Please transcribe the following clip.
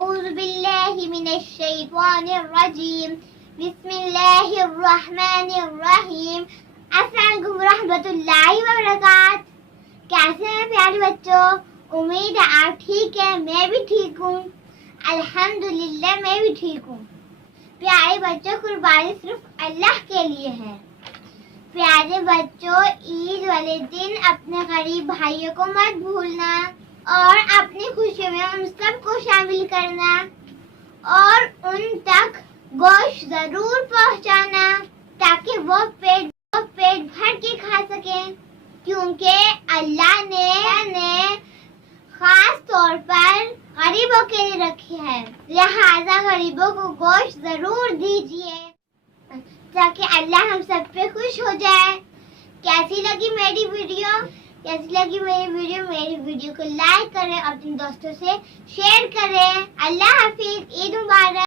أعوذ بالله من الشيطان الرجيم بسم الله الرحمن الرحیم. السلام علیکم ورحمۃ اللہ وبرکاتہ. کیسے ہیں پیارے بچوں؟ امید ہے آپ ٹھیک ہیں. میں بھی ٹھیک ہوں الحمدللہ. میں بھی ٹھیک ہوں. پیارے بچوں قربانی صرف اللہ کے لیے ہے. پیارے بچوں عید والے دن اپنے غریب بھائیوں کو مت بھولنا اور اپنی خوشیوں میں ان سب کو شامل کرنا اور ان تک گوشت ضرور پہنچانا تاکہ وہ پیٹ بھر کے کھا سکیں، کیونکہ اللہ نے خاص طور پر غریبوں کے لیے رکھی ہے. لہذا غریبوں کو گوشت ضرور دیجیے تاکہ اللہ ہم سب پہ خوش ہو جائے. کیسی لگی میری ویڈیو؟ میری ویڈیو کو لائک کریں اور اپنے دوستوں سے شیئر کریں. اللہ حافظ. عید مبارک.